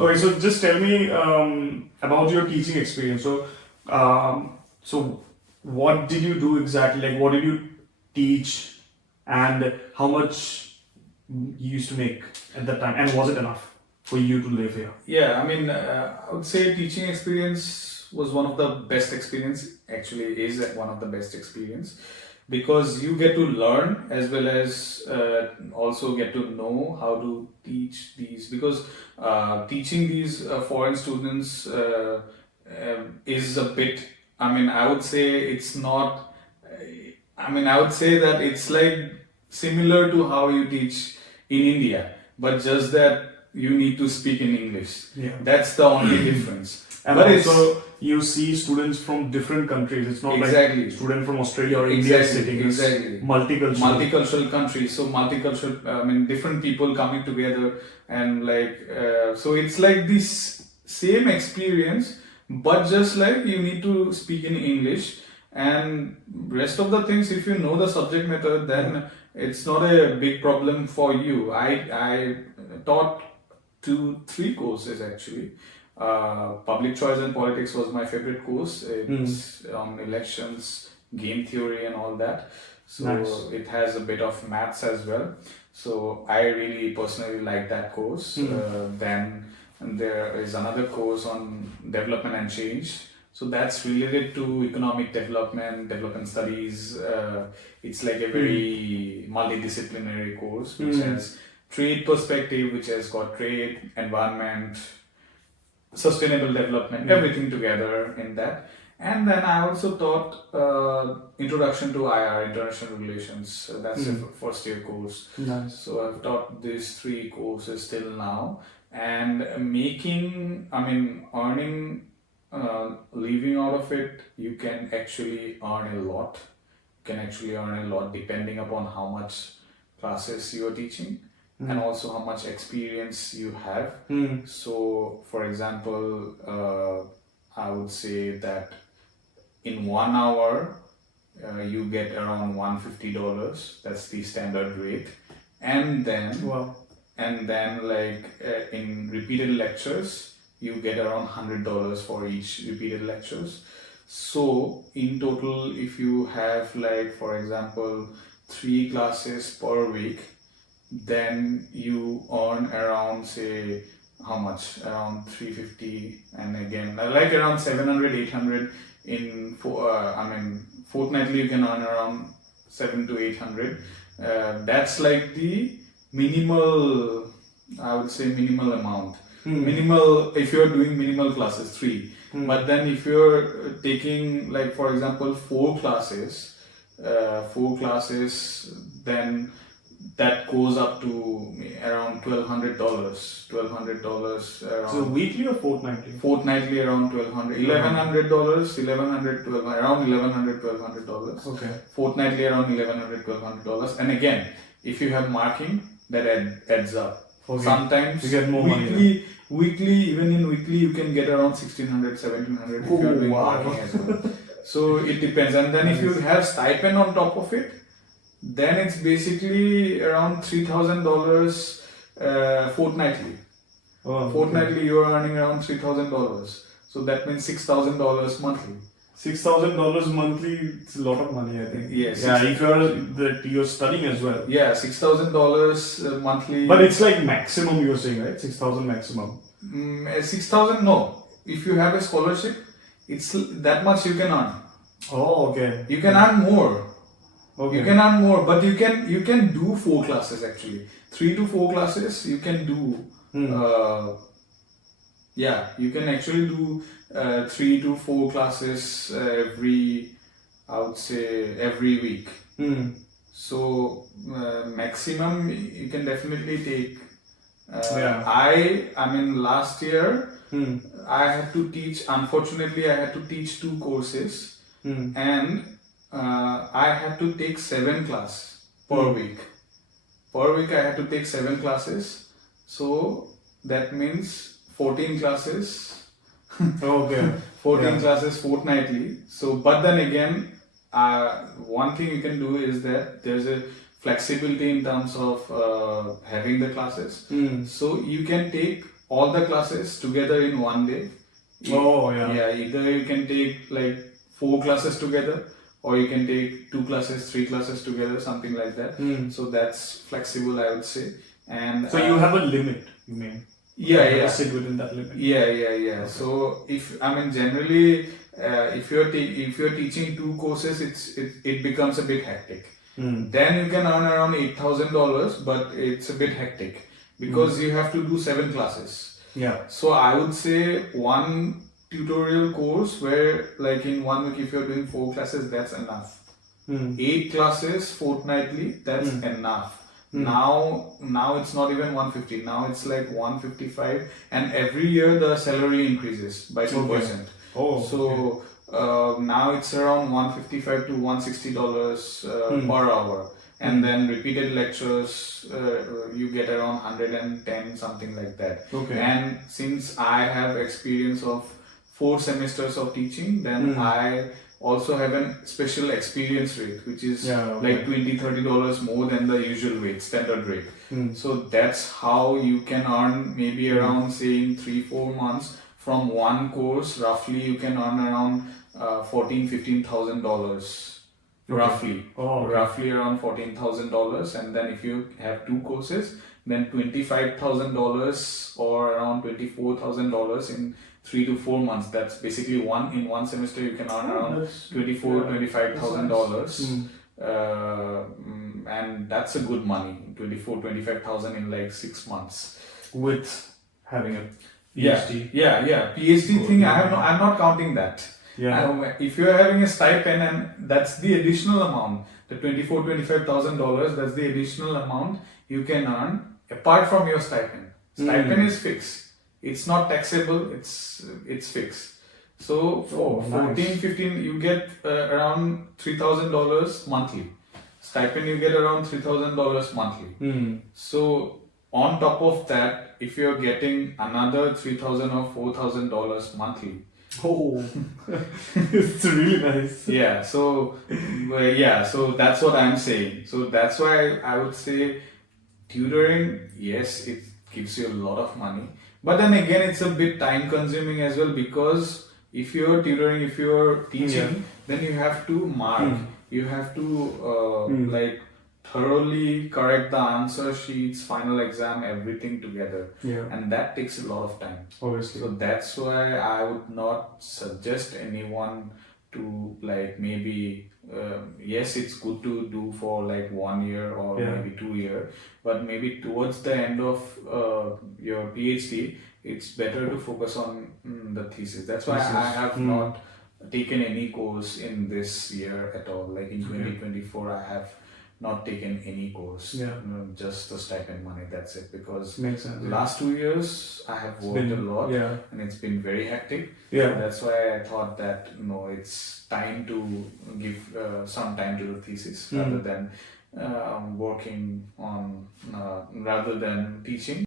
Okay, so just tell me about your teaching experience. So what did you do exactly? Like, what did you teach, and how much you used to make at that time, and was it enough for you to live here? Yeah, I mean, I would say teaching experience was one of the best experience. Actually, is one of the best experience because you get to learn as well as also get to know how to teach these. Because teaching these foreign students is a bit. I mean, I would say it's not. I mean, I would say that it's like similar to how you teach in India, but just that you need to speak in English. Yeah. That's the only difference. And But also, you see students from different countries. It's not Exactly. like student from Australia or India Exactly, sitting. It's exactly. multicultural. Multicultural countries, so multicultural. I mean, different people coming together, and like, so it's like this same experience, but just like you need to speak in English, and rest of the things, if you know the subject matter, then it's not a big problem for you. I taught 3 courses actually. Public choice and politics was my favorite course. It's on elections, game theory, and all that. So Nice. it has a bit of maths as well. So I really personally like that course. Then there is another course on development and change. So that's related to economic development, development studies. It's like a very multidisciplinary course which has trade perspective, which has got trade, environment, sustainable development, everything together in that. And then I also taught introduction to IR, international relations. That's a first year course. Nice. So I've taught these 3 courses till now, and making, I mean, earning, leaving out of it, you can actually earn a lot. You can actually earn a lot depending upon how much classes you are teaching. And also how much experience you have. So, for example, I would say that in 1 hour, you get around $150. That's the standard rate. And then, Wow. in repeated lectures, you get around $100 for each repeated lectures. So, in total, if you have, like, for example, 3 classes per week, then you earn around, say, how much, around 350, and again like around 700, 800 in fortnightly you can earn around 7 to 800. That's like the minimal, I would say, minimal amount. Minimal, if you're doing minimal classes, 3. But then if you're taking, like, for example, 4 classes, then that goes up to around $1,200. So weekly or fortnightly? Fortnightly around $1,200, $1,100, around $1,100, $1,200. Okay. Fortnightly around $1,100, $1,200. And again, if you have marking, that adds up. Okay. Sometimes you get more weekly, even in weekly, you can get around $1,600, $1,700 if you're doing marking as well. So it depends. And then if you have stipend on top of it, then it's basically around $3,000 fortnightly. Oh, Fortnightly, you are earning around $3,000. So that means $6,000 monthly. $6,000 monthly, it's a lot of money, I think. Yes. Yeah, if you're studying as well. Yeah, $6,000 monthly. But it's like maximum, you're saying, right? 6,000 maximum. 6,000, no. If you have a scholarship, it's that much you can earn. Oh, okay. You can earn more. Okay. You can earn more, but you can do 4 classes actually. 3 to 4 classes you can do. You can actually do 3 to 4 classes every week. So maximum you can definitely take. I mean, last year I had to teach. Unfortunately, I had to teach 2 courses, and I had to take 7 classes per week. Per week I had to take 7 classes. So that means 14 classes. Okay. 14 classes fortnightly. So, but then again, one thing you can do is that there's a flexibility in terms of having the classes. So you can take all the classes together in one day. Oh, yeah. Yeah, either you can take like 4 classes together, or you can take 2 classes, 3 classes together, something like that. So that's flexible, I would say. And So you have a limit, you mean? yeah, You have yeah. to sit within that limit. Yeah. So if I mean generally, if you're teaching 2 courses, it becomes a bit hectic. Then you can earn around $8,000, but it's a bit hectic because you have to do 7 classes. Yeah. So I would say one tutorial course where like in 1 week if you're doing 4 classes, that's enough. 8 classes fortnightly, that's enough. Now it's not even 150. Now it's like 155, and every year the salary increases by 2%. Oh, So now it's around 155 to $160 per hour, and then repeated lectures you get around 110, something like that. Okay. And since I have experience of 4 semesters of teaching, then I also have a special experience rate, which is like $20-30 more than the usual rate, standard rate. So that's how you can earn maybe around, say, in 3-4 months from one course. Roughly, you can earn around $14,000-15,000 roughly. Roughly around $14,000, and then if you have 2 courses, then $25,000 or around $24,000 in 3 to 4 months. That's basically in one semester you can earn around $25,000, and that's a good money. 25,000 in like 6 months With having a PhD. Yeah. PhD thing. I'm not counting that. If you are having a stipend, and that's the additional amount, the $25,000, that's the additional amount you can earn apart from your stipend. Stipend is fixed. It's not taxable. It's fixed. So for 14-15, you get around $3,000 monthly. Stipend you get around $3,000 monthly. So on top of that, if you're getting another $3,000 or $4,000 monthly. Oh, it's really nice. So that's what I'm saying. So that's why I would say tutoring, yes, it gives you a lot of money. But then again, it's a bit time consuming as well, because if you're tutoring, if you're teaching, then you have to mark. You have to like thoroughly correct the answer sheets, final exam, everything together. And that takes a lot of time. Obviously. So that's why I would not suggest anyone to like maybe yes, it's good to do for like 1 year or maybe 2 years, but maybe towards the end of your PhD, it's better to focus on the thesis. That's why I have not taken any course in this year at all. Like in 2024, I have not taken any course. Just the stipend money, that's it. Because last 2 years I have worked a lot, and it's been very hectic. So that's why I thought that no, it's time to give some time to the thesis rather than working on rather than teaching.